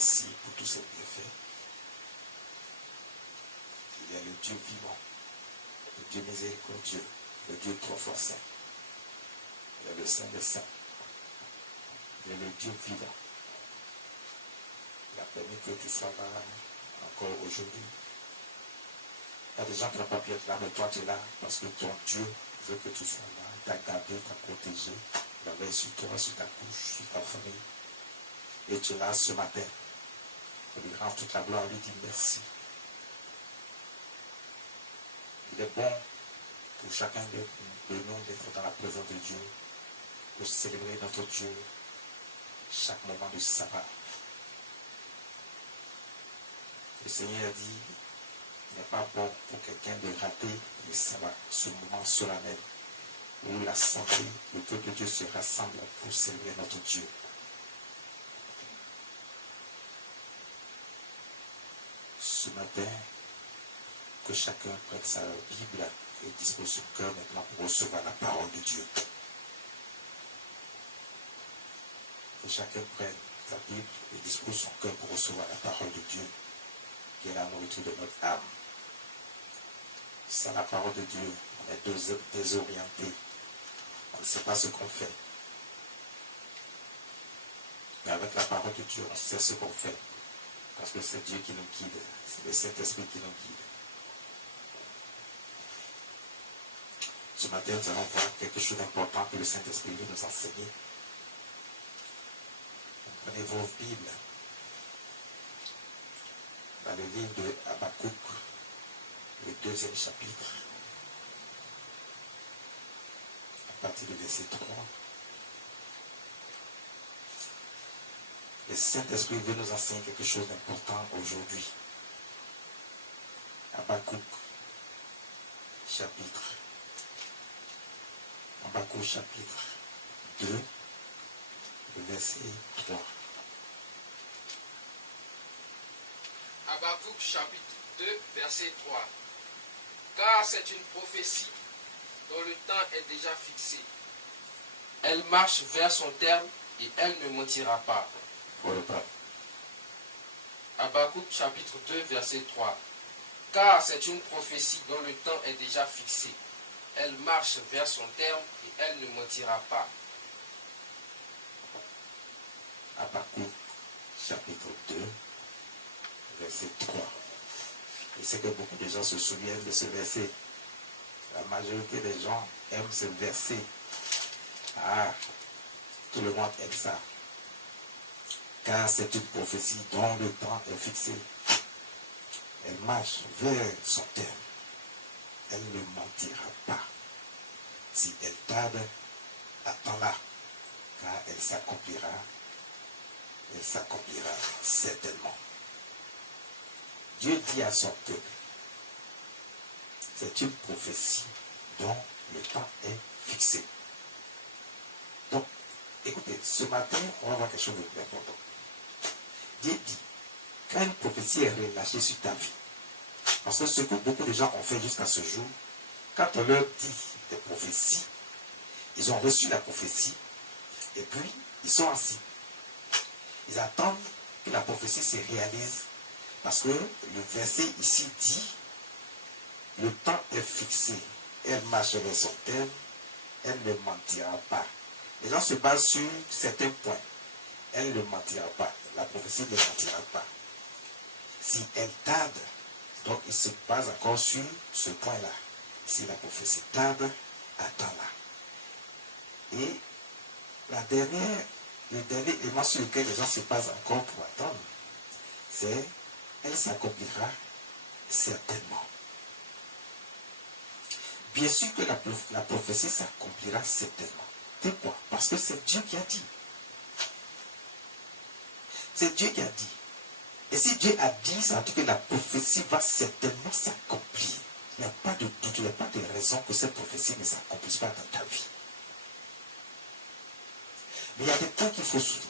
merci pour tous ces bienfaits. Il y a le Dieu vivant, le Dieu miséricordieux, le Dieu trois fois saint. Il y a le Saint des Saints. Il y a le Dieu vivant. Il a permis que tu sois là encore aujourd'hui. Il y a des gens qui n'ont pas pu être là, mais toi tu es là parce que ton Dieu veut que tu sois là. Il t'a gardé, t'a protégé. Il a veillé sur toi, sur ta couche, sur ta famille. Et tu es là ce matin. On lui rend toute la gloire, on lui dit merci. Il est bon pour chacun de nous d'être dans la présence de Dieu, de célébrer notre Dieu chaque moment du sabbat. Le Seigneur a dit, il n'est pas bon pour quelqu'un de rater le sabbat, ce moment solennel où l'assemblée, le peuple de Dieu se rassemble pour célébrer notre Dieu. Ce matin, que chacun prenne sa Bible et dispose son cœur maintenant pour recevoir la parole de Dieu. Que chacun prenne sa Bible et dispose son cœur pour recevoir la parole de Dieu, qui est la nourriture de notre âme. Sans la parole de Dieu, on est désorienté. On ne sait pas ce qu'on fait. Mais avec la parole de Dieu, on sait ce qu'on fait. Parce que c'est Dieu qui nous guide. C'est le Saint-Esprit qui nous guide. Ce matin, nous allons voir quelque chose d'important que le Saint-Esprit veut nous enseigner. Prenez vos Bibles. Dans le livre de Habakkuk, le 2e chapitre, à partir du verset 3. Le Saint-Esprit veut nous enseigner quelque chose d'important aujourd'hui. Habakkuk, chapitre 2, le verset 3. Habakkuk chapitre 2, verset 3. Car c'est une prophétie dont le temps est déjà fixé. Elle marche vers son terme et elle ne mentira pas. Habakkuk chapitre 2, verset 3. Car c'est une prophétie dont le temps est déjà fixé. Elle marche vers son terme et elle ne mentira pas. Habakkuk chapitre 2, verset 3. Je sais que beaucoup de gens se souviennent de ce verset. La majorité des gens aiment ce verset. Ah, tout le monde aime ça. Car c'est une prophétie dont le temps est fixé. Elle marche vers son terme. Elle ne mentira pas. Si elle tarde, attends-la, car elle s'accomplira certainement. Dieu dit à son peuple, c'est une prophétie dont le temps est fixé. Donc, écoutez, ce matin, on va voir quelque chose d'important. Dieu dit, quand une prophétie est relâchée sur ta vie, parce que ce que beaucoup de gens ont fait jusqu'à ce jour, quand on leur dit des prophéties, ils ont reçu la prophétie, et puis ils sont assis. Ils attendent que la prophétie se réalise, parce que le verset ici dit, le temps est fixé, elle marche vers son terme, elle ne mentira pas. Les gens se basent sur certains points. Elle ne mentira pas. La prophétie ne mentira pas. Si elle tarde, donc il se base encore sur ce point-là. Si la prophétie tarde, attends-la. Et le dernier élément sur lequel les gens se basent encore pour attendre, c'est elle s'accomplira certainement. Bien sûr que la prophétie s'accomplira certainement. Pourquoi? Parce que c'est Dieu qui a dit. C'est Dieu qui a dit. Et si Dieu a dit, ça veut dire que la prophétie va certainement s'accomplir. Il n'y a pas de doute, il n'y a pas de raison que cette prophétie ne s'accomplisse pas dans ta vie. Mais il y a des points qu'il faut souligner.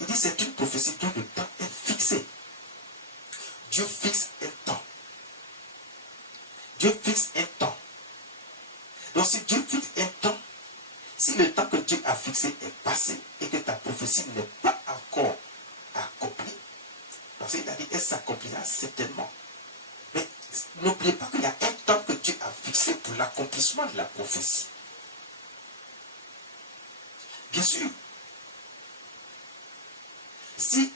Il dit c'est une prophétie dont le temps est fixé. Dieu fixe un temps. Dieu fixe un temps. Donc si Dieu fixe un temps, si le temps que Dieu a fixé est passé et que ta prophétie n'est pas encore accomplie, Parce qu'il a dit, elle s'accomplira certainement. Mais n'oubliez pas qu'il y a un temps que Dieu a fixé pour l'accomplissement de la prophétie. Bien sûr. Si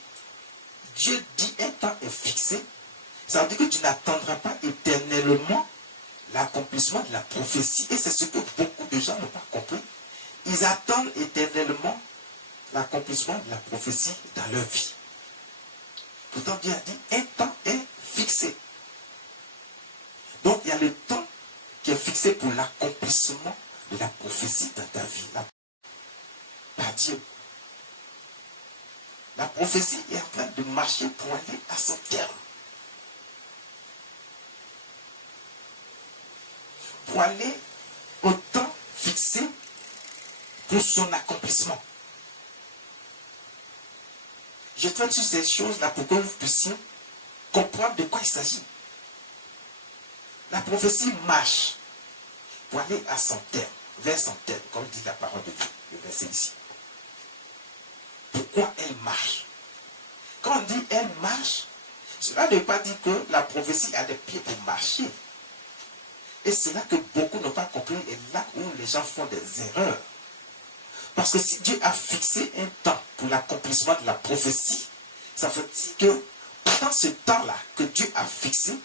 Dieu dit un temps est fixé, ça veut dire que tu n'attendras pas éternellement l'accomplissement de la prophétie. Et c'est ce que beaucoup de gens n'ont pas compris. Ils attendent éternellement l'accomplissement de la prophétie dans leur vie. Pourtant, Dieu a dit, un temps est fixé. Donc, il y a le temps qui est fixé pour l'accomplissement de la prophétie dans ta vie. Par Dieu. La prophétie est en train de marcher pour aller à son terme. Pour aller au temps fixé pour son accomplissement. Je traite sur ces choses-là pour que vous puissiez comprendre de quoi il s'agit. La prophétie marche pour aller à son terme, vers son terme, comme dit la parole de Dieu, le verset ici. Pourquoi elle marche? Quand on dit elle marche, cela ne veut pas dire que la prophétie a des pieds pour marcher. Et c'est là que beaucoup n'ont pas compris et là où les gens font des erreurs. Parce que si Dieu a fixé un temps pour l'accomplissement de la prophétie, ça veut dire que pendant ce temps-là que Dieu a fixé,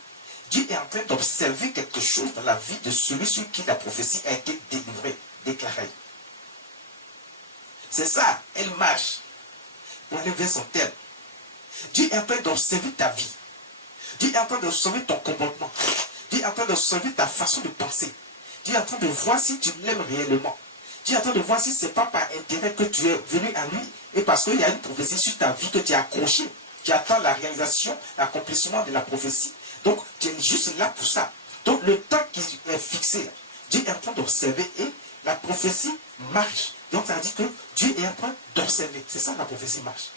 Dieu est en train d'observer quelque chose dans la vie de celui sur qui la prophétie a été délivrée, déclarée. C'est ça, elle marche pour aller vers son terme. Dieu est en train d'observer ta vie. Dieu est en train d'observer ton comportement. Dieu est en train d'observer ta façon de penser. Dieu est en train de voir si tu l'aimes réellement. Dieu est en train de voir si ce n'est pas par intérêt que tu es venu à lui et parce qu'il y a une prophétie sur ta vie que tu es accroché. Tu attends la réalisation, l'accomplissement de la prophétie. Donc, tu es juste là pour ça. Donc, le temps qui est fixé, Dieu est en train d'observer et la prophétie marche. Donc, ça veut dire que Dieu est en train d'observer. C'est ça la prophétie marche.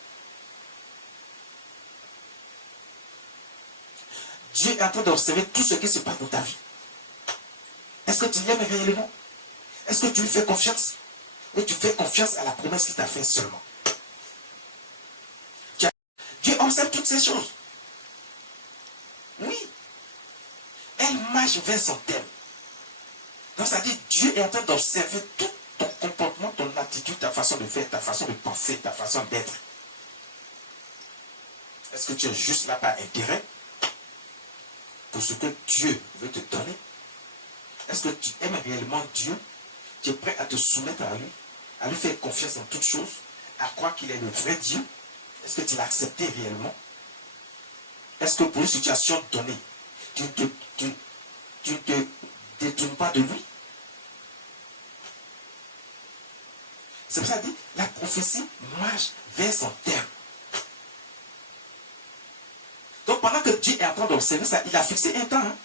Dieu est en train d'observer tout ce qui se passe dans ta vie. Est-ce que tu l'aimes réellement? Est-ce que tu lui fais confiance? Ou tu fais confiance à la promesse qu'il t'a faite seulement? Dieu observe toutes ces choses. Oui. Elle marche vers son terme. Donc ça dit, Dieu est en train d'observer tout ton comportement, ton attitude, ta façon de faire, ta façon de penser, ta façon d'être. Est-ce que tu es juste là par intérêt pour ce que Dieu veut te donner? Est-ce que tu aimes réellement Dieu? Tu es prêt à te soumettre à lui faire confiance dans toutes choses, à croire qu'il est le vrai Dieu? Est-ce que tu l'as accepté réellement? Est-ce que pour une situation donnée, tu ne te détournes pas de lui? C'est pour ça qu'il dit, la prophétie marche vers son terme. Donc pendant que Dieu est en train d'observer ça, il a fixé un temps. Hein?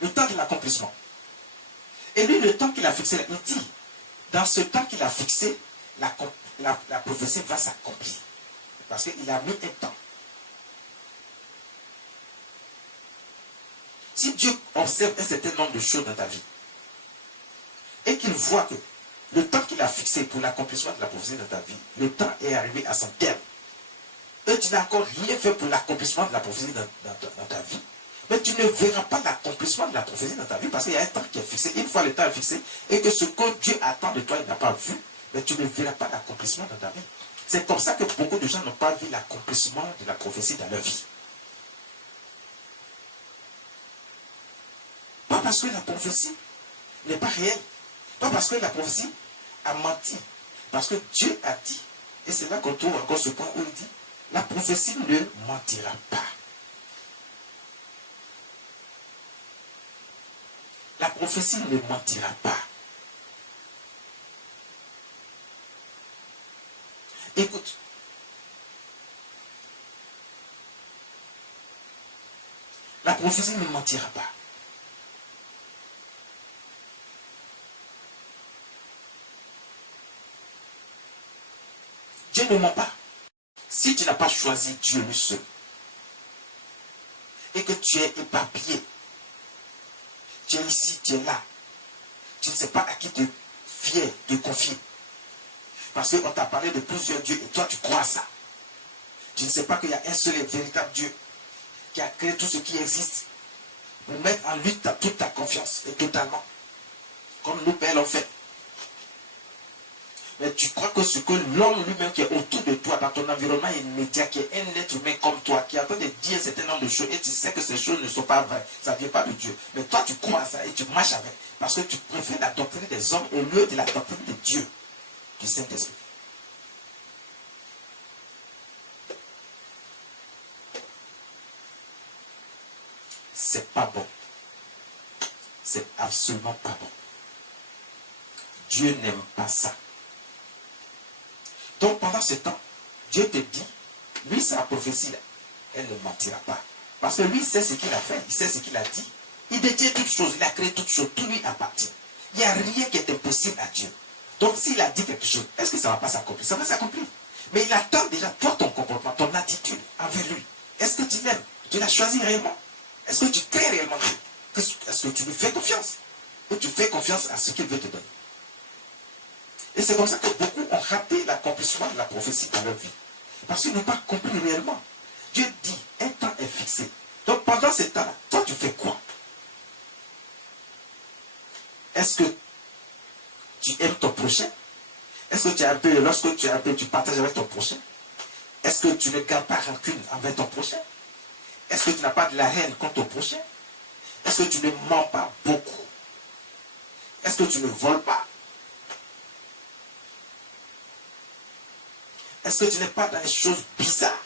Le temps de l'accomplissement. Et lui, le temps qu'il a fixé, il dit, dans ce temps qu'il a fixé, la prophétie va s'accomplir. Parce qu'il a mis un temps. Si Dieu observe un certain nombre de choses dans ta vie, et qu'il voit que le temps qu'il a fixé pour l'accomplissement de la prophétie dans ta vie, le temps est arrivé à son terme, et tu n'as encore rien fait pour l'accomplissement de la prophétie dans ta vie, mais tu ne verras pas l'accomplissement de la prophétie dans ta vie parce qu'il y a un temps qui est fixé. Une fois le temps est fixé et que ce que Dieu attend de toi, il n'a pas vu, mais tu ne verras pas l'accomplissement dans ta vie. C'est comme ça que beaucoup de gens n'ont pas vu l'accomplissement de la prophétie dans leur vie. Pas parce que la prophétie n'est pas réelle. Pas parce que la prophétie a menti. Parce que Dieu a dit, et c'est là qu'on trouve encore ce point où il dit, la prophétie ne mentira pas. La prophétie ne mentira pas. Écoute. La prophétie ne mentira pas. Dieu ne ment pas. Si tu n'as pas choisi Dieu lui seul, et que tu es éparpillé, tu es ici, tu es là, tu ne sais pas à qui te fier, te confier. Parce qu'on t'a parlé de plusieurs dieux et toi tu crois à ça. Tu ne sais pas qu'il y a un seul et véritable Dieu qui a créé tout ce qui existe pour mettre en lutte toute ta confiance et totalement, comme nous pères l'ont fait. Mais tu crois que ce que l'homme lui-même qui est autour de toi, dans ton environnement immédiat, qui est un être humain comme toi, qui est en train de dire un certain nombre de choses, et tu sais que ces choses ne sont pas vraies, ça ne vient pas de Dieu. Mais toi, tu crois à ça et tu marches avec, parce que tu préfères la doctrine des hommes au lieu de la doctrine de Dieu, du Saint-Esprit. C'est pas bon. C'est absolument pas bon. Dieu n'aime pas ça. Donc pendant ce temps, Dieu te dit, lui, sa prophétie, là, elle ne mentira pas. Parce que lui, il sait ce qu'il a fait, il sait ce qu'il a dit. Il détient toutes choses, il a créé toutes choses, tout lui appartient. Il n'y a rien qui est impossible à Dieu. Donc s'il a dit quelque chose, est-ce que ça ne va pas s'accomplir? Ça va s'accomplir. Mais il attend déjà, toi, ton comportement, ton attitude envers lui. Est-ce que tu l'aimes? Tu l'as choisi réellement? Est-ce que tu crées réellement Dieu? Est-ce que tu lui fais confiance? Ou tu fais confiance à ce qu'il veut te donner? Et c'est comme ça que beaucoup ont raté l'accomplissement de la prophétie dans leur vie. Parce qu'ils n'ont pas compris réellement. Dieu dit, un temps est fixé. Donc pendant ce temps-là, toi tu fais quoi? Est-ce que tu aimes ton prochain? Est-ce que tu es un peu, lorsque tu es un peu, tu partages avec ton prochain? Est-ce que tu ne gardes pas rancune envers ton prochain? Est-ce que tu n'as pas de la haine contre ton prochain? Est-ce que tu ne mens pas beaucoup? Est-ce que tu ne voles pas? Est-ce que tu n'es pas dans les choses bizarres?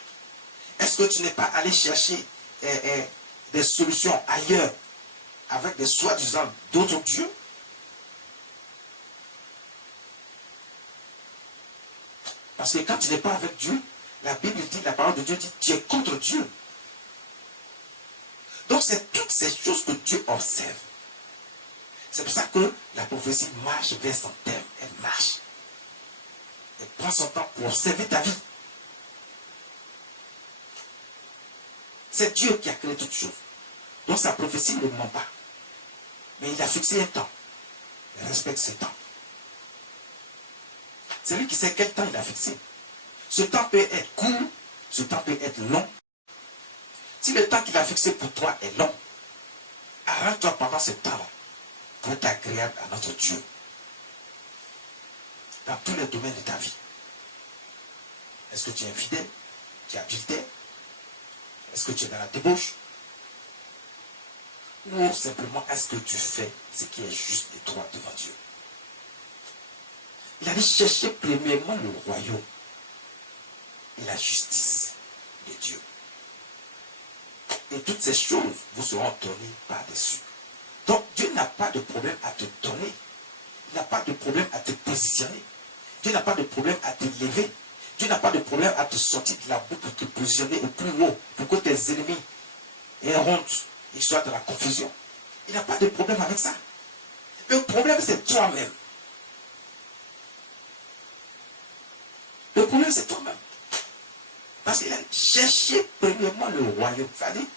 Est-ce que tu n'es pas allé chercher des solutions ailleurs avec des soi-disant d'autres dieux? Parce que quand tu n'es pas avec Dieu, la Bible dit, la parole de Dieu dit, tu es contre Dieu. Donc c'est toutes ces choses que Dieu observe. C'est pour ça que la prophétie marche vers son terme. Elle marche. Elle prend son temps pour observer ta vie. C'est Dieu qui a créé toutes choses. Donc sa prophétie ne ment pas. Mais il a fixé un temps. Il respecte ce temps. C'est lui qui sait quel temps il a fixé. Ce temps peut être court, ce temps peut être long. Si le temps qu'il a fixé pour toi est long, arrête-toi pendant ce temps-là pour être agréable à notre Dieu. Dans tous les domaines de ta vie. Est-ce que tu es infidèle? Tu es adultère? Est-ce que tu es dans la débauche? Ou simplement est-ce que tu fais ce qui est juste et droit devant Dieu? Il a dit chercher premièrement le royaume et la justice de Dieu. Et toutes ces choses vous seront données par-dessus. Donc Dieu n'a pas de problème à te donner. Il n'a pas de problème à te positionner. Dieu n'a pas de problème à te lever. Dieu n'a pas de problème à te sortir de la boue pour te positionner au plus haut, pour que tes ennemis aient honte et soient dans la confusion. Il n'a pas de problème avec ça. Le problème, c'est toi-même. Le problème, c'est toi-même. Parce qu'il a cherché premièrement le royaume. C'est-à-dire,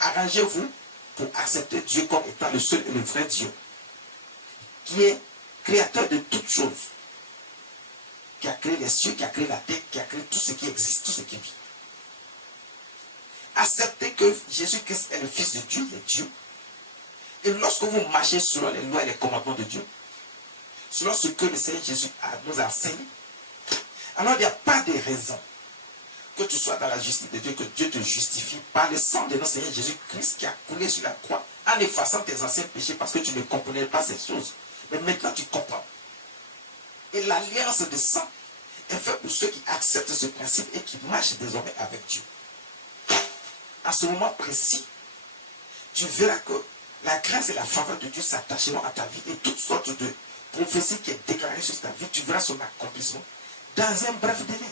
arrangez-vous pour accepter Dieu comme étant le seul et le vrai Dieu, qui est créateur de toutes choses, qui a créé les cieux, qui a créé la terre, qui a créé tout ce qui existe, tout ce qui vit. Acceptez que Jésus-Christ est le Fils de Dieu, il est Dieu. Et lorsque vous marchez selon les lois et les commandements de Dieu, selon ce que le Seigneur Jésus nous a enseigné, alors il n'y a pas de raison que tu sois dans la justice de Dieu, que Dieu te justifie par le sang de notre Seigneur Jésus-Christ qui a coulé sur la croix en effaçant tes anciens péchés parce que tu ne comprenais pas ces choses. Mais maintenant tu comprends. Et l'alliance de sang est faite pour ceux qui acceptent ce principe et qui marchent désormais avec Dieu. À ce moment précis, tu verras que la grâce et la faveur de Dieu s'attacheront à ta vie et toutes sortes de prophéties qui est déclarée sur ta vie, tu verras son accomplissement dans un bref délai.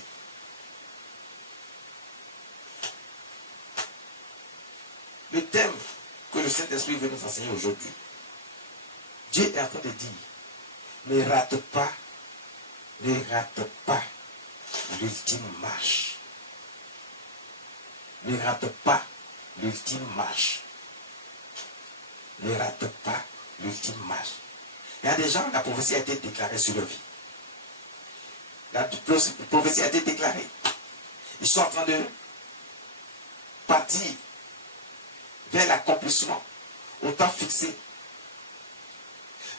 Le thème que le Saint-Esprit veut nous enseigner aujourd'hui, Dieu est en train de dire, ne rate pas l'ultime marche. Ne rate pas l'ultime marche. Ne rate pas l'ultime marche. Il y a des gens, la prophétie a été déclarée sur leur vie. La prophétie a été déclarée. Ils sont en train de partir vers l'accomplissement au temps fixé.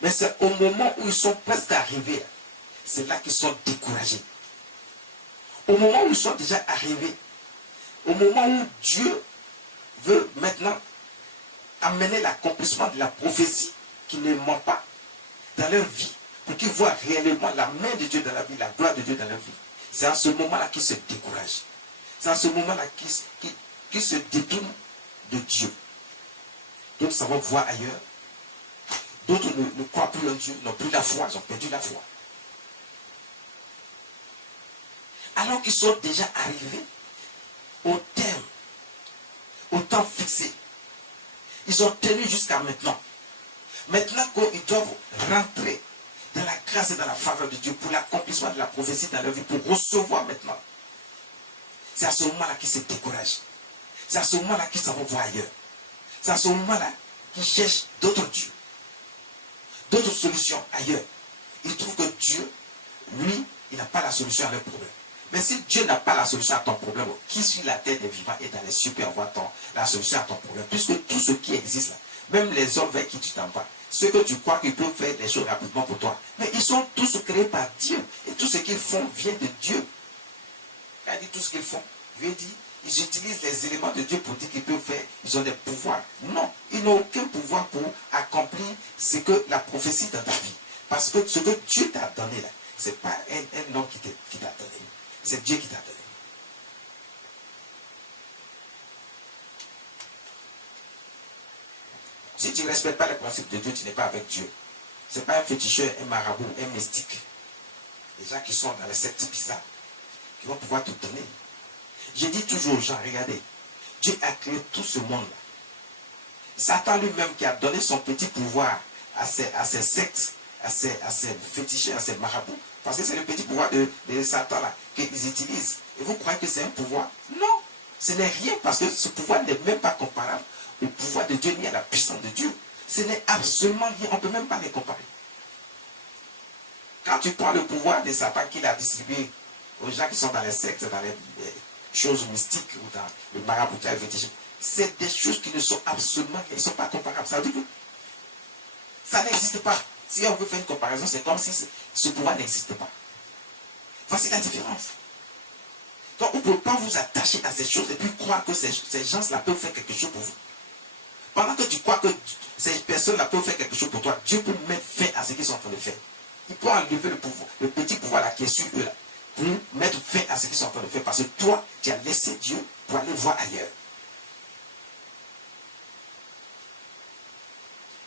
Mais c'est au moment où ils sont presque arrivés, c'est là qu'ils sont découragés. Au moment où ils sont déjà arrivés, au moment où Dieu veut maintenant amener l'accomplissement de la prophétie qui ne ment pas dans leur vie, pour qu'ils voient réellement la main de Dieu dans la vie, la gloire de Dieu dans leur vie. C'est à ce moment-là qu'ils se découragent. C'est à ce moment-là qu'ils se détournent de Dieu. D'autres s'en vont voir ailleurs. D'autres ne croient plus en Dieu, n'ont plus la foi, ils ont perdu la foi. Alors qu'ils sont déjà arrivés au terme, au temps fixé. Ils ont tenu jusqu'à maintenant. Maintenant qu'ils doivent rentrer dans la grâce et dans la faveur de Dieu pour l'accomplissement de la prophétie dans leur vie, pour recevoir maintenant. C'est à ce moment-là qu'ils se découragent. C'est à ce moment-là qu'ils s'en vont voir ailleurs. C'est à ce moment-là qu'ils cherchent d'autres dieux, d'autres solutions ailleurs. Ils trouvent que Dieu, lui, il n'a pas la solution à leur problème. Mais si Dieu n'a pas la solution à ton problème, qui sur la terre des vivants et dans les cieux peut avoir la solution à ton problème? Puisque tout ce qui existe là, même les hommes vers qui tu t'en vas, ceux que tu crois qu'ils peuvent faire des choses rapidement pour toi, mais ils sont tous créés par Dieu. Et tout ce qu'ils font vient de Dieu. Il a dit tout ce qu'ils font. Dieu dit, ils utilisent les éléments de Dieu pour dire qu'ils peuvent faire, ils ont des pouvoirs. Non, ils n'ont aucun pouvoir pour accomplir ce que la prophétie dans ta vie. Parce que ce que Dieu t'a donné là, ce n'est pas un homme qui t'a donné. C'est Dieu qui t'a donné. Si tu ne respectes pas les principes de Dieu, tu n'es pas avec Dieu. Ce n'est pas un féticheur, un marabout, un mystique. Les gens qui sont dans les sectes bizarres, qui vont pouvoir te donner. Je dis toujours aux gens, regardez, Dieu a créé tout ce monde-là. Satan lui-même qui a donné son petit pouvoir à ces sectes, à ces féticheurs, à ces marabouts, parce que c'est le petit pouvoir de Satan là qu'ils utilisent. Et vous croyez que c'est un pouvoir? Non, ce n'est rien, parce que ce pouvoir n'est même pas comparable au pouvoir de Dieu ni à la puissance de Dieu. Ce n'est absolument rien, on ne peut même pas les comparer. Quand tu prends le pouvoir de Satan qu'il a distribué aux gens qui sont dans les sectes, dans les choses mystiques ou dans le maraboutage, c'est des choses qui ne sont absolument rien, ils ne sont pas comparables. Ça veut dire que ça n'existe pas. Si on veut faire une comparaison, c'est comme si ce pouvoir n'existe pas. Voici la différence. Donc, on ne peut pas vous attacher à ces choses et puis croire que ces gens-là peuvent faire quelque chose pour vous. Pendant que tu crois que ces personnes-là peuvent faire quelque chose pour toi, Dieu peut mettre fin à ce qu'ils sont en train de faire. Il peut enlever le pouvoir, le petit pouvoir là qui est sur eux là, pour mettre fin à ce qu'ils sont en train de faire. Parce que toi, tu as laissé Dieu pour aller voir ailleurs.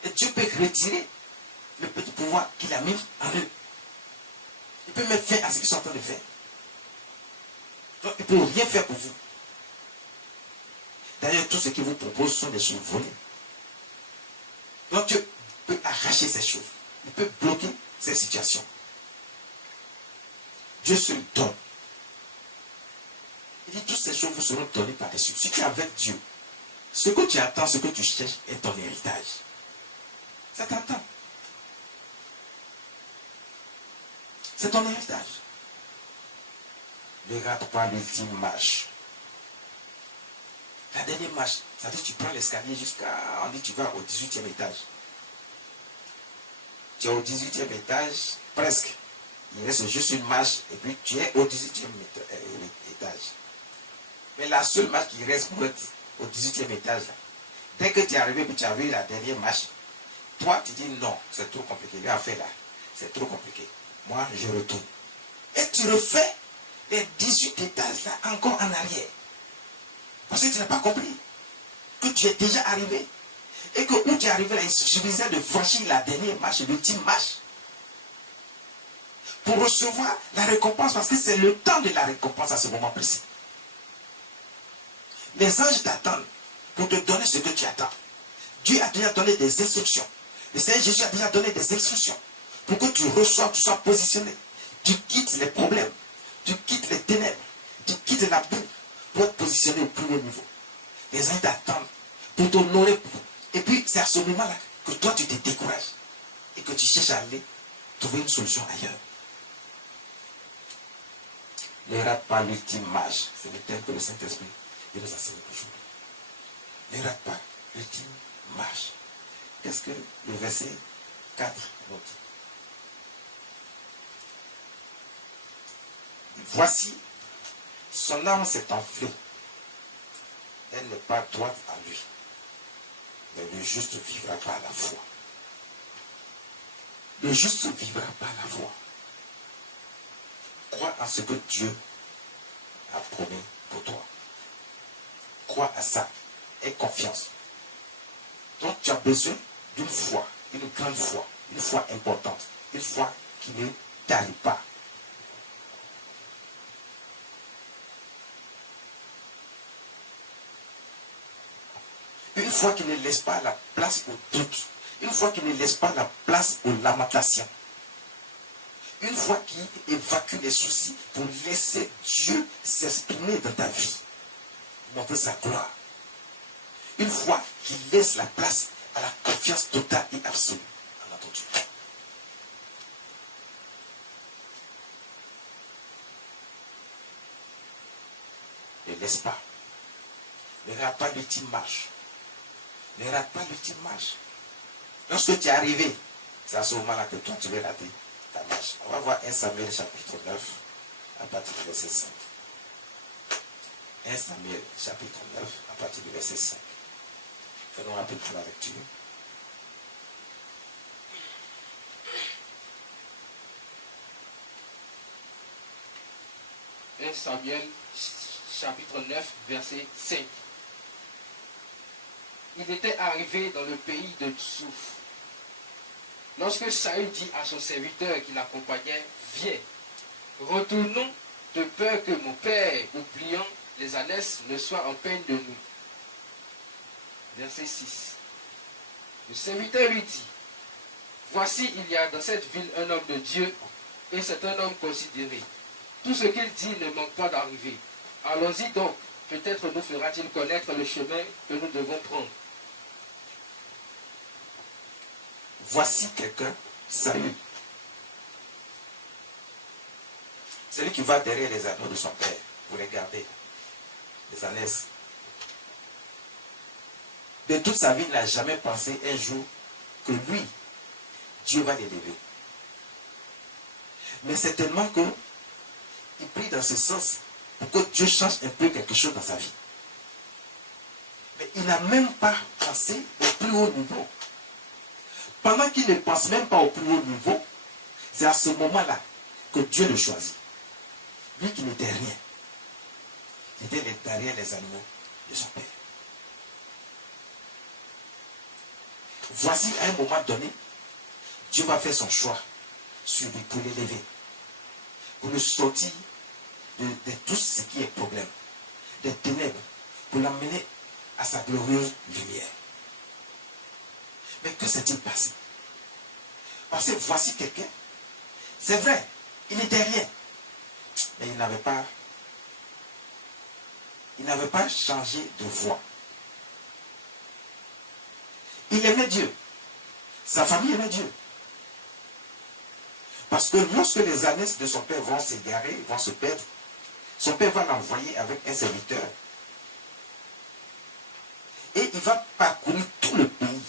Et Dieu peut retirer le petit pouvoir qu'il a mis en eux. Il peut mettre fin à ce qu'ils sont en train de faire. Donc, il ne peut rien faire pour vous. D'ailleurs, tout ce qu'il vous propose sont des choses volées. Donc, Dieu peut arracher ces choses. Il peut bloquer ces situations. Dieu se le donne. Il dit, toutes ces choses vous seront données par-dessus. Si tu es avec Dieu, ce que tu attends, ce que tu cherches est ton héritage. Ça t'attend. C'est ton héritage. Ne rate pas l'ultime marche. La dernière marche, ça dit que tu prends l'escalier jusqu'à, on dit tu vas au 18e étage. Tu es au 18e étage, presque. Il reste juste une marche et puis tu es au 18e étage. Mais la seule marche qui reste pour être au 18e étage, là, dès que tu es arrivé et tu as vu la dernière marche, toi tu dis non, c'est trop compliqué. Viens faire là, c'est trop compliqué. Moi, je retourne. Et tu refais les 18 étages là encore en arrière. Parce que tu n'as pas compris que tu es déjà arrivé. Et que où tu es arrivé là, il suffisait de franchir la dernière marche, l'ultime marche. Pour recevoir la récompense, parce que c'est le temps de la récompense à ce moment précis. Les anges t'attendent pour te donner ce que tu attends. Dieu a déjà donné des instructions. Le Seigneur Jésus a déjà donné des instructions pour que tu reçoives, tu sois positionné. Tu quittes les problèmes, tu quittes les ténèbres, tu quittes la boue pour être positionné au plus haut niveau. Les anges t'attendent pour t'honorer. Et puis c'est à ce moment-là que toi tu te décourages et que tu cherches à aller trouver une solution ailleurs. ne rate pas l'ultime marche. C'est le thème que le Saint-Esprit nous enseigne aujourd'hui. Ne rate pas l'ultime marche. Qu'est-ce que le verset 4 nous dit? Voici, son âme s'est enflée. Elle n'est pas droite à lui. Mais le juste vivra par la foi. Le juste vivra par la foi. Crois en ce que Dieu a promis pour toi. Crois à ça. Aie confiance. Donc tu as besoin d'une foi, une grande foi, une foi importante, une foi qui ne tarit pas. Une foi qui ne laisse pas la place au doute. Une foi qui ne laisse pas la place aux lamentations. Une foi qui évacue les soucis pour laisser Dieu s'exprimer dans ta vie. Montrer sa gloire. Une foi qui laisse la place à la confiance totale et absolue en notre Dieu. Ne laisse pas. Ne rate pas l'ultime marche. Ne rate pas l'ultime marche. Lorsque tu es arrivé, c'est à ce moment-là que toi tu vas rater ta marche. On va voir 1 Samuel chapitre 9 à partir du verset 5. 1 Samuel chapitre 9 à partir du verset 5. Faisons rapide pour la lecture. Samuel chapitre 9 verset 5. Il était arrivé dans le pays de Souf. Lorsque Saül dit à son serviteur qui l'accompagnait, viens, retournons de peur que mon père, oubliant les ânesses, ne soit en peine de nous. Verset 6. Le serviteur lui dit, voici, il y a dans cette ville un homme de Dieu, et c'est un homme considéré. Tout ce qu'il dit ne manque pas d'arriver. Allons-y donc, peut-être nous fera-t-il connaître le chemin que nous devons prendre. Voici quelqu'un, Saül. Celui qui va derrière les anneaux de son père. Vous regardez, les ânesses. De toute sa vie, il n'a jamais pensé un jour que lui, Dieu va l'élever. Mais c'est tellement que il prie dans ce sens pour que Dieu change un peu quelque chose dans sa vie. Mais il n'a même pas pensé au plus haut niveau. Pendant qu'il ne pense même pas au plus haut niveau, c'est à ce moment-là que Dieu le choisit. Lui qui n'était rien. Il était derrière les animaux de son père. Voici, à un moment donné, Dieu va faire son choix sur lui pour l'élever, pour le sortir de tout ce qui est problème, des ténèbres, pour l'amener à sa glorieuse lumière. Mais que s'est-il passé? Parce que voici quelqu'un, c'est vrai, il n'était rien, mais il n'avait pas changé de voie. Il aimait Dieu. Sa famille aimait Dieu. Parce que lorsque les années de son père vont s'égarer, vont se perdre, son père va l'envoyer avec un serviteur. Et il va parcourir tout le pays.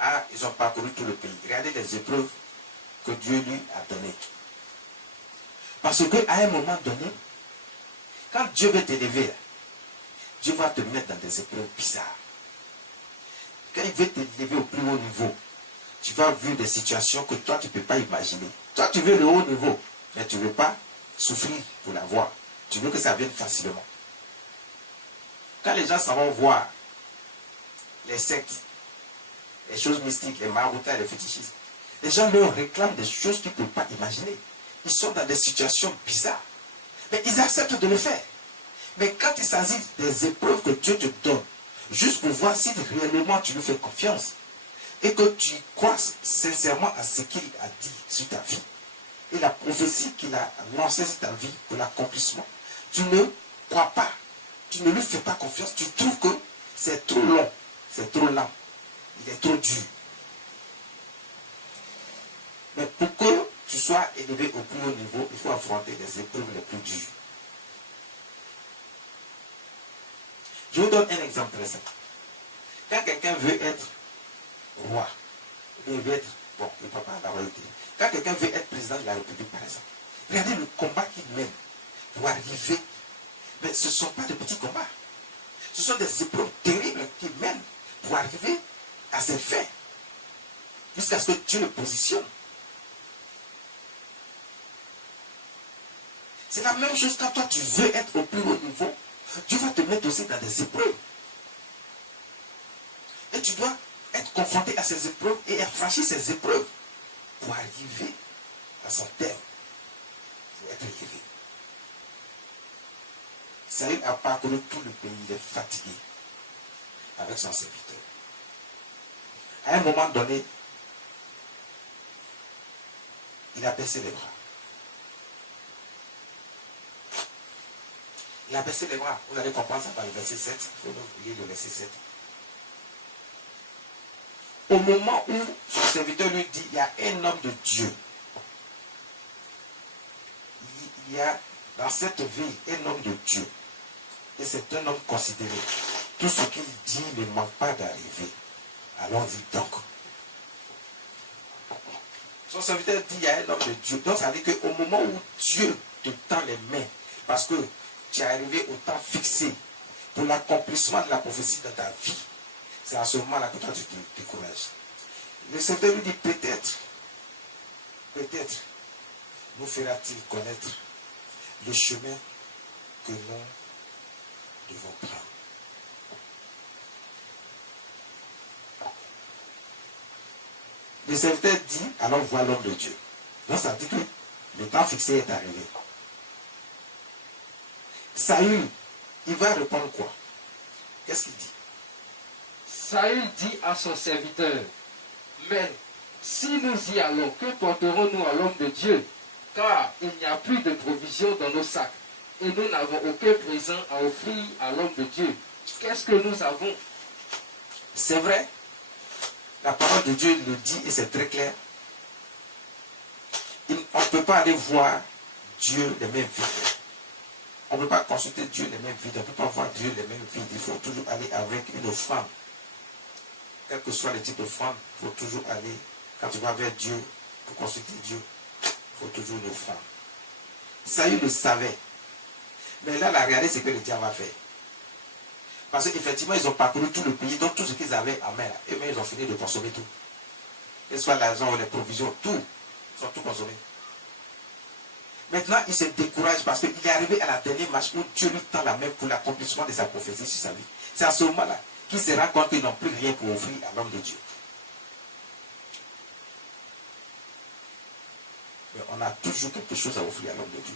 Ah, ils ont parcouru tout le pays. Regardez les épreuves que Dieu lui a données. Parce qu'à un moment donné, quand Dieu veut t'élever, Dieu va te mettre dans des épreuves bizarres. Quand il veut t'élever au plus haut niveau, tu vas vivre des situations que toi, tu ne peux pas imaginer. Toi, tu veux le haut niveau, mais tu ne veux pas souffrir pour l'avoir. Tu veux que ça vienne facilement. Quand les gens s'en vont voir les sectes, les choses mystiques, les maraboutins, les fétichistes, les gens leur réclament des choses qu'ils ne peuvent pas imaginer. Ils sont dans des situations bizarres. Mais ils acceptent de le faire. Mais quand il s'agit des épreuves que Dieu te donne, juste pour voir si réellement tu lui fais confiance, et que tu crois sincèrement à ce qu'il a dit sur ta vie, et la prophétie qu'il a lancée sur ta vie pour l'accomplissement, tu ne crois pas, tu ne lui fais pas confiance, tu trouves que c'est trop long, c'est trop lent, il est trop dur. Mais pour que tu sois soit élevé au plus haut niveau, il faut affronter les épreuves les plus dures. Je vous donne un exemple très simple. Quand quelqu'un veut être roi, il veut être, bon, il ne peut pas la royauté. Quand quelqu'un veut être président de la République, par exemple, regardez le combat qu'il mène pour arriver. Mais ce ne sont pas de petits combats. Ce sont des épreuves terribles qu'il mène pour arriver à ses fins. Jusqu'à ce que Dieu le positionne. C'est la même chose quand toi tu veux être au plus haut niveau. Dieu va te mettre aussi dans des épreuves. Et tu dois être confronté à ces épreuves et affranchir ces épreuves pour arriver à son terme. Pour être élevé. Saül a parcouru tout le pays, il est fatigué avec son serviteur. À un moment donné, il a baissé les bras. Il a baissé les bras. Vous allez comprendre ça par le verset 7. Il faut oublier le verset 7. Au moment où son serviteur lui dit, il y a un homme de Dieu. Il y a dans cette vie un homme de Dieu. Et c'est un homme considéré. Tout ce qu'il dit ne manque pas d'arriver. Allons-y donc. Son serviteur dit, il y a un homme de Dieu. Donc ça veut dire qu'au moment où Dieu te tend les mains, parce que tu es arrivé au temps fixé pour l'accomplissement de la prophétie dans ta vie, c'est à ce moment-là que toi tu te décourages. Le serviteur lui dit, peut-être, nous fera-t-il connaître le chemin que nous devons prendre. Le serviteur dit, alors vois l'homme de Dieu. Donc ça dit que le temps fixé est arrivé. Saül, il va répondre quoi? Qu'est-ce qu'il dit? Saül dit à son serviteur, mais si nous y allons, que porterons-nous à l'homme de Dieu? Car il n'y a plus de provisions dans nos sacs, et nous n'avons aucun présent à offrir à l'homme de Dieu. Qu'est-ce que nous avons? C'est vrai. La parole de Dieu le dit et c'est très clair. On ne peut pas aller voir Dieu les mêmes vides. On ne peut pas consulter Dieu les mêmes vides. On ne peut pas voir Dieu les mêmes vides. Il faut toujours aller avec une offrande. Quel que soit le type d'offrande, il faut toujours aller. Quand tu vas vers Dieu, pour consulter Dieu, il faut toujours une offrande. Saül le savait. Mais là, la réalité, c'est que le diable va faire. Parce qu'effectivement, ils ont parcouru tout le pays, donc tout ce qu'ils avaient en main, eux-mêmes, ils ont fini de consommer tout. Que ce soit l'argent ou les provisions, tout. Ils ont tout consommé. Maintenant, il se décourage parce qu'il est arrivé à la dernière marche où Dieu lui tend la main pour l'accomplissement de sa prophétie sur sa vie. C'est à ce moment-là qu'il se rend compte qu'ils n'ont plus rien pour offrir à l'homme de Dieu. Mais on a toujours quelque chose à offrir à l'homme de Dieu.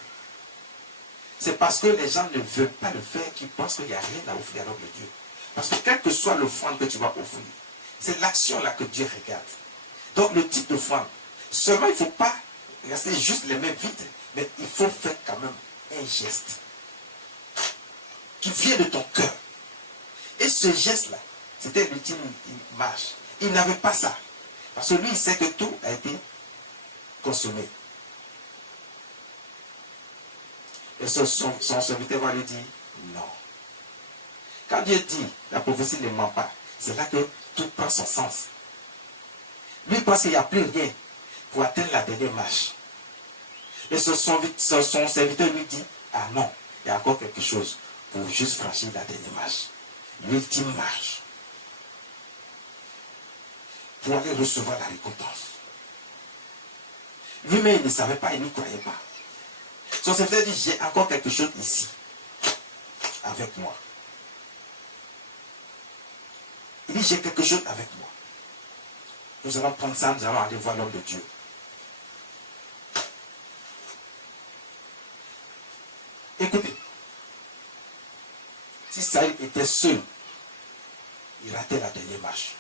C'est parce que les gens ne veulent pas le faire qu'ils pensent qu'il n'y a rien à offrir à l'homme de Dieu. Parce que quelle que soit l'offrande que tu vas offrir, c'est l'action là que Dieu regarde. Donc le type d'offrande, seulement il ne faut pas rester juste les mains vides, mais il faut faire quand même un geste qui vient de ton cœur. Et ce geste-là, c'était l'ultime marche. Il n'avait pas ça. Parce que lui, il sait que tout a été consommé. Et son serviteur va lui dire non. Quand Dieu dit la prophétie ne ment pas, c'est là que tout prend son sens. Lui pense qu'il n'y a plus rien pour atteindre la dernière marche. Et son serviteur lui dit ah non, il y a encore quelque chose pour juste franchir la dernière marche. L'ultime marche. Pour aller recevoir la récompense. Lui-même, il ne savait pas, il n'y croyait pas. Son serviteur dit, j'ai encore quelque chose ici, avec moi. Il dit, j'ai quelque chose avec moi. Nous allons prendre ça, nous allons aller voir l'homme de Dieu. Écoutez, si Saül était seul, il ratait la dernière marche.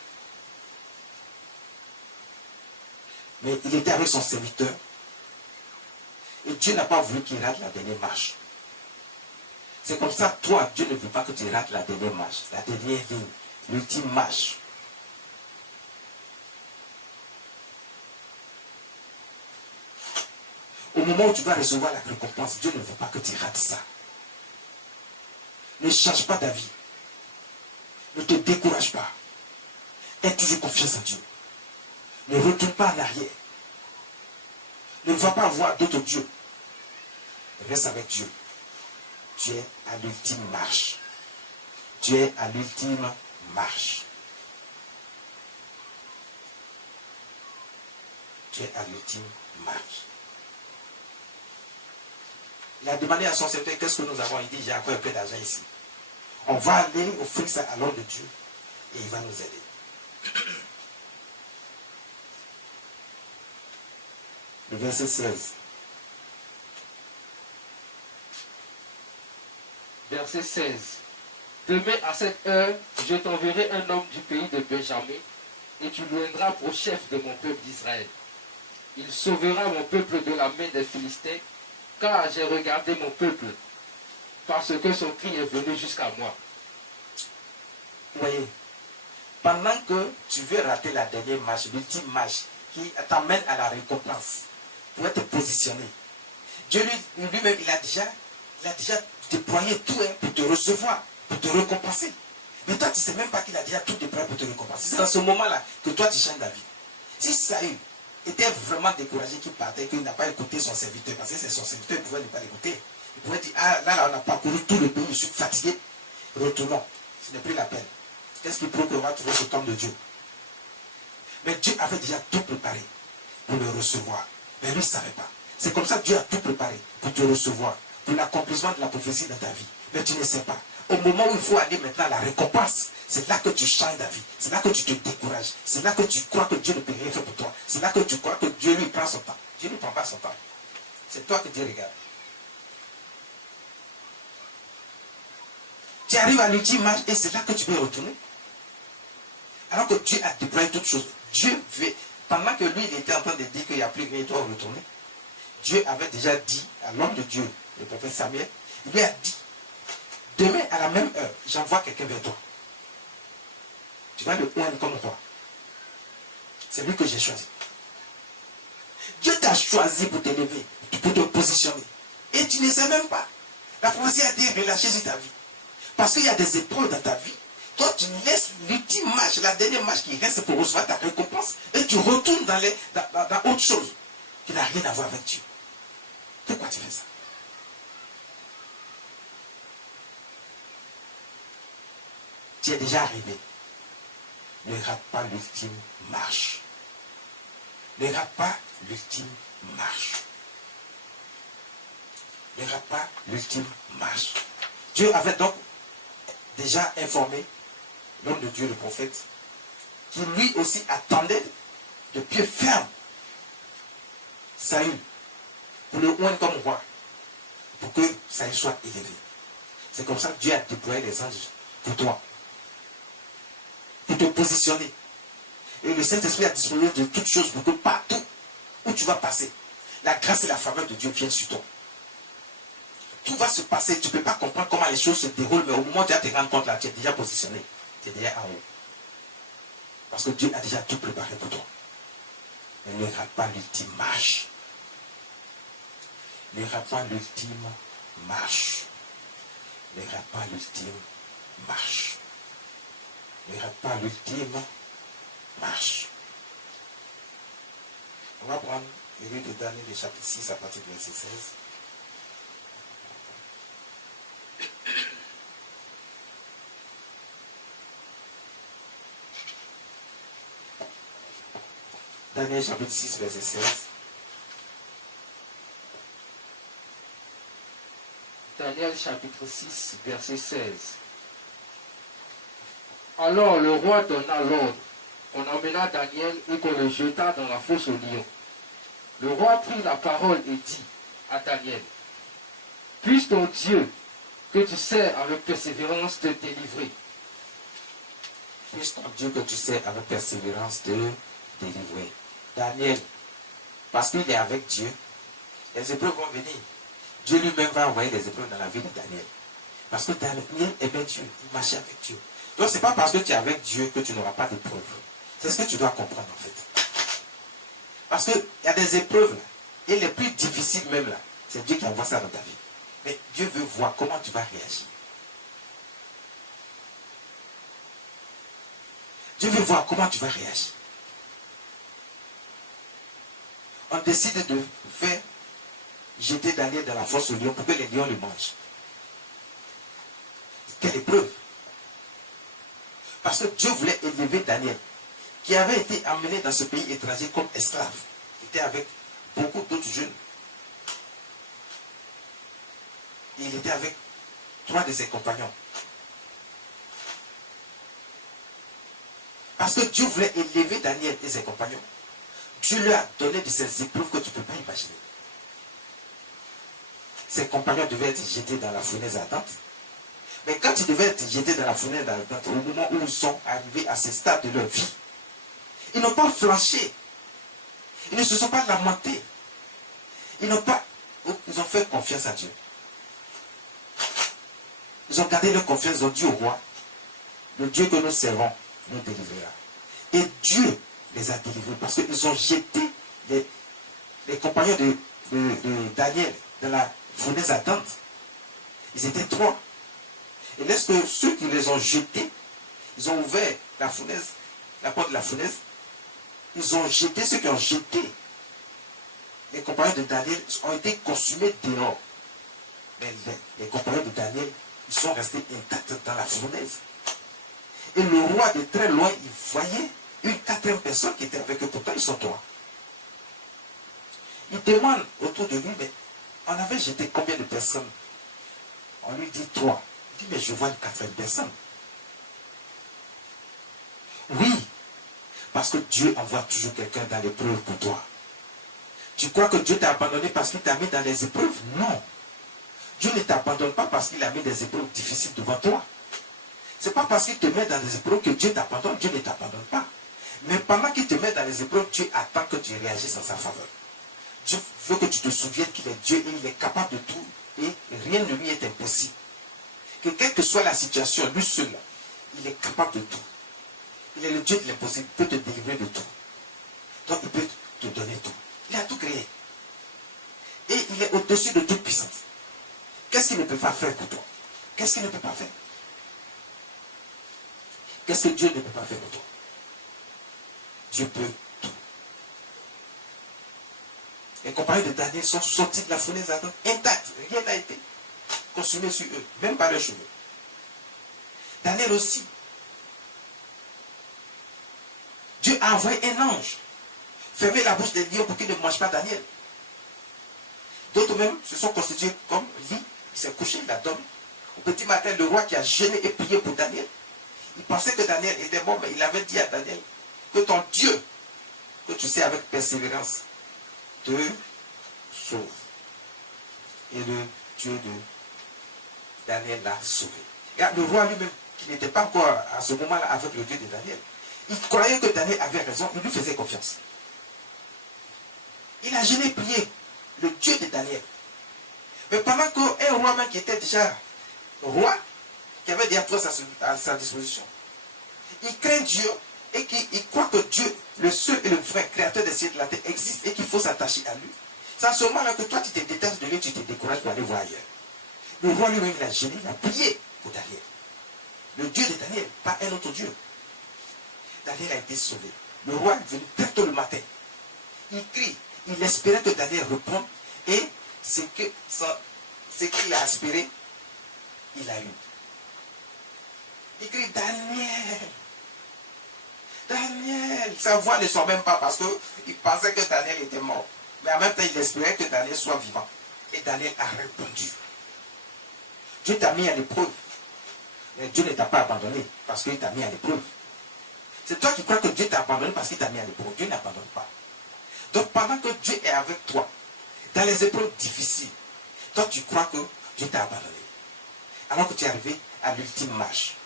Mais il était avec son serviteur. Et Dieu n'a pas voulu qu'il rate la dernière marche. C'est comme ça, toi, Dieu ne veut pas que tu rates la dernière marche, la dernière ligne, l'ultime marche. Au moment où tu dois recevoir la récompense, Dieu ne veut pas que tu rates ça. Ne change pas d'avis. Ne te décourage pas. Aie toujours confiance en Dieu. Ne retourne pas en arrière. Ne va pas voir d'autres dieux. Reste avec Dieu. Tu es à l'ultime marche. Tu es à l'ultime marche. Tu es à l'ultime marche. Il a demandé à son serviteur, qu'est-ce que nous avons? Il dit, j'ai encore un peu d'argent ici. On va aller offrir ça à l'ordre de Dieu et il va nous aider. Le verset 16. Verset 16. Demain à cette heure, je t'enverrai un homme du pays de Benjamin, et tu le rendras pour chef de mon peuple d'Israël. Il sauvera mon peuple de la main des Philistins, car j'ai regardé mon peuple, parce que son cri est venu jusqu'à moi. Vous voyez, pendant que tu veux rater la dernière marche, l'ultime marche, qui t'amène à la récompense, pour être positionné, Dieu lui-même, il a déjà déployé tout pour te recevoir, pour te récompenser. Mais toi, tu ne sais même pas qu'il a déjà tout déployé pour te récompenser. C'est dans ce moment-là que toi, tu changes d'avis. Si Saül était vraiment découragé qu'il partait, qu'il n'a pas écouté son serviteur, parce que c'est son serviteur, il pouvait ne pas l'écouter. Il pouvait dire, ah là, on a parcouru tout le pays, je suis fatigué, retournons. Ce n'est plus la peine. Qu'est-ce qui prouve qu'on va trouver ce temps de Dieu? Mais Dieu avait déjà tout préparé pour le recevoir. Mais lui ne savait pas. C'est comme ça que Dieu a tout préparé pour te recevoir, pour l'accomplissement de la prophétie dans ta vie. Mais tu ne sais pas. Au moment où il faut aller maintenant à la récompense, c'est là que tu changes d'avis. C'est là que tu te décourages. C'est là que tu crois que Dieu ne peut rien faire pour toi. C'est là que tu crois que Dieu lui prend son temps. Dieu ne prend pas son temps. C'est toi que Dieu regarde. Tu arrives à l'ultime marche et c'est là que tu peux retourner. Alors que Dieu a déployé toutes choses. Dieu veut, pendant que lui il était en train de dire qu'il n'y a plus rien, il doit retourner. Dieu avait déjà dit à l'homme de Dieu, le prophète Samuel, il lui a dit, demain à la même heure, j'envoie quelqu'un vers toi. Tu vas le oindre comme roi. C'est lui que j'ai choisi. Dieu t'a choisi pour t'élever, pour te positionner. Et tu ne sais même pas. La prophétie a été relâchée sur ta vie. Parce qu'il y a des épreuves dans ta vie. Toi, tu laisses l'ultime marche, la dernière marche qui reste pour recevoir ta récompense, et tu retournes dans autre chose qui n'a rien à voir avec Dieu. Pourquoi tu fais ça? Tu es déjà arrivé. Ne rate pas l'ultime marche. Ne rate pas l'ultime marche. Ne rate pas l'ultime marche. Dieu avait donc déjà informé l'homme de Dieu, le prophète, qui lui aussi attendait de pied ferme Saül pour le oindre comme roi, pour que Saül soit élevé. C'est comme ça que Dieu a déployé les anges pour toi, pour te positionner. Et le Saint-Esprit a disposé de toutes choses pour que partout où tu vas passer, la grâce et la faveur de Dieu viennent sur toi. Tout va se passer, tu ne peux pas comprendre comment les choses se déroulent, mais au moment où tu vas te rendre compte, là, tu es déjà positionné, tu es déjà en haut. Parce que Dieu a déjà tout préparé pour toi. Mais ne rate pas l'ultime marche. Ne rate pas l'ultime marche. Ne rate pas l'ultime marche. Ne rate pas l'ultime marche. On va prendre le livre de Daniel, le chapitre 6, à partir du verset 16. Daniel chapitre 6, verset 16. Daniel chapitre 6, verset 16. Alors le roi donna l'ordre. On emmena Daniel et qu'on le jeta dans la fosse aux lions. Le roi prit la parole et dit à Daniel, puisse ton Dieu que tu sers avec persévérance te délivrer. Puisse ton Dieu que tu sers avec persévérance te délivrer. Daniel, parce qu'il est avec Dieu, les épreuves vont venir. Dieu lui-même va envoyer les épreuves dans la vie de Daniel. Parce que Daniel aimait Dieu, il marchait avec Dieu. Donc ce n'est pas parce que tu es avec Dieu que tu n'auras pas d'épreuves. C'est ce que tu dois comprendre en fait. Parce qu'il y a des épreuves, Et les plus difficiles même là, c'est Dieu qui envoie ça dans ta vie. Mais Dieu veut voir comment tu vas réagir. Dieu veut voir comment tu vas réagir. On décide de faire jeter Daniel dans la fosse au lion pour que les lions le mangent. Quelle épreuve! Parce que Dieu voulait élever Daniel, qui avait été emmené dans ce pays étranger comme esclave. Il était avec beaucoup d'autres jeunes. Il était avec 3 de ses compagnons. Parce que Dieu voulait élever Daniel et ses compagnons. Dieu lui a donné de ces épreuves que tu ne peux pas imaginer. Ses compagnons devaient être jetés dans la fournaise ardente. Mais quand ils devaient être jetés dans la fournaise ardente, au moment où ils sont arrivés à ce stade de leur vie, ils n'ont pas flanché. Ils ne se sont pas lamentés. Ils ont fait confiance à Dieu. Ils ont gardé leur confiance, ils ont dit au roi, le Dieu que nous servons nous délivrera. Et Dieu les a délivrés parce qu'ils ont jeté les compagnons de Daniel dans la fournaise ardente. Ils étaient 3. Et lorsque ceux qui les ont jetés, ils ont ouvert la fournaise, la porte de la fournaise, ils ont jeté, ceux qui ont jeté les compagnons de Daniel ont été consumés dehors. Mais les compagnons de Daniel, ils sont restés intacts dans la fournaise. Et le roi de très loin, il voyait une 4e personne qui était avec eux. Pourtant, ils sont 3. Il demande autour de lui, mais on avait jeté combien de personnes? On lui dit 3. Il dit, mais je vois une 4e personne. Oui, parce que Dieu envoie toujours quelqu'un dans l'épreuve pour toi. Tu crois que Dieu t'a abandonné parce qu'il t'a mis dans les épreuves? Non. Dieu ne t'abandonne pas parce qu'il a mis des épreuves difficiles devant toi. Ce n'est pas parce qu'il te met dans les épreuves que Dieu t'abandonne. Dieu ne t'abandonne pas. Mais pendant qu'il te met dans les épreuves, Dieu attend que tu réagisses en sa faveur. Dieu veut que tu te souviennes qu'il est Dieu et il est capable de tout et rien ne lui est impossible. Que quelle que soit la situation, lui seul, il est capable de tout. Il est le Dieu de l'impossible, il peut te délivrer de tout. Donc il peut te donner tout. Il a tout créé. Et il est au-dessus de toute puissance. Qu'est-ce qu'il ne peut pas faire pour toi? Qu'est-ce qu'il ne peut pas faire? Qu'est-ce que Dieu ne peut pas faire pour toi? Dieu peut tout. Les compagnons de Daniel sont sortis de la fournaise ardente intacts. Rien n'a été consumé sur eux, même pas leurs cheveux. Daniel aussi. Dieu a envoyé un ange fermer la bouche des lions pour qu'ils ne mangent pas Daniel. D'autres même se sont constitués comme lit. Il s'est couché, il a dormi. Au petit matin, le roi qui a jeûné et prié pour Daniel, il pensait que Daniel était mort, mais il avait dit à Daniel que ton Dieu, que tu sais avec persévérance, te sauve. Et le Dieu de Daniel l'a sauvé. Et le roi lui-même, qui n'était pas encore à ce moment-là avec le Dieu de Daniel, il croyait que Daniel avait raison, il lui faisait confiance. Il a jeûné et prié le Dieu de Daniel. Mais pendant qu'un roi même qui était déjà roi, qui avait déjà tout à sa disposition, il craint Dieu et qu'il croit que Dieu, le seul et le vrai créateur des cieux et de la terre, existe et qu'il faut s'attacher à lui. C'est à ce moment-là que toi tu te détaches de lui, tu te décourages pour aller voir ailleurs. Le roi lui-même, il a jeûné, il a prié pour Daniel. Le Dieu de Daniel, pas un autre Dieu. Daniel a été sauvé. Le roi est venu très tôt le matin. Il crie, il espérait que Daniel réponde et ce qu'il a aspiré, il a eu. Il crie, Daniel, Daniel. Sa voix ne sort même pas parce qu'il pensait que Daniel était mort. Mais en même temps, il espérait que Daniel soit vivant. Et Daniel a répondu. Dieu t'a mis à l'épreuve. Mais Dieu ne t'a pas abandonné parce qu'il t'a mis à l'épreuve. C'est toi qui crois que Dieu t'a abandonné parce qu'il t'a mis à l'épreuve. Dieu n'abandonne pas. Donc pendant que Dieu est avec toi, dans les épreuves difficiles, toi tu crois que Dieu t'a abandonné. Alors que tu es arrivé à l'ultime marche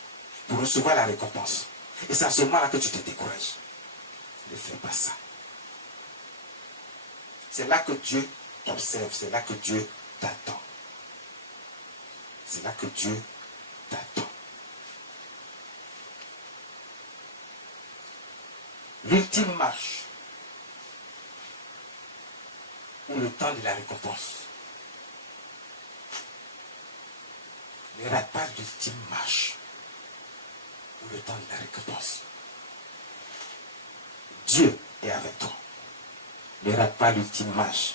pour recevoir la récompense. Et c'est à ce moment-là que tu te décourages. Ne fais pas ça. C'est là que Dieu t'observe, c'est là que Dieu t'attend. C'est là que Dieu t'attend. L'ultime marche. ou le temps de la récompense. Ne rate pas l'ultime marche ou le temps de la récompense. Dieu est avec toi. Ne rate pas l'ultime marche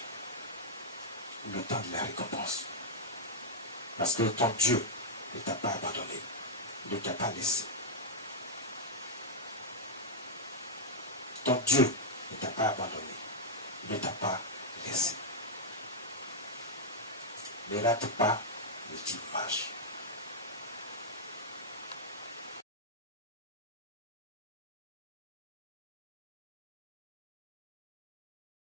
ou le temps de la récompense. Parce que ton Dieu ne t'a pas abandonné, ne t'a pas laissé. Ton Dieu ne t'a pas abandonné, ne t'a pas laissé. Ne rate pas l'ultime marche.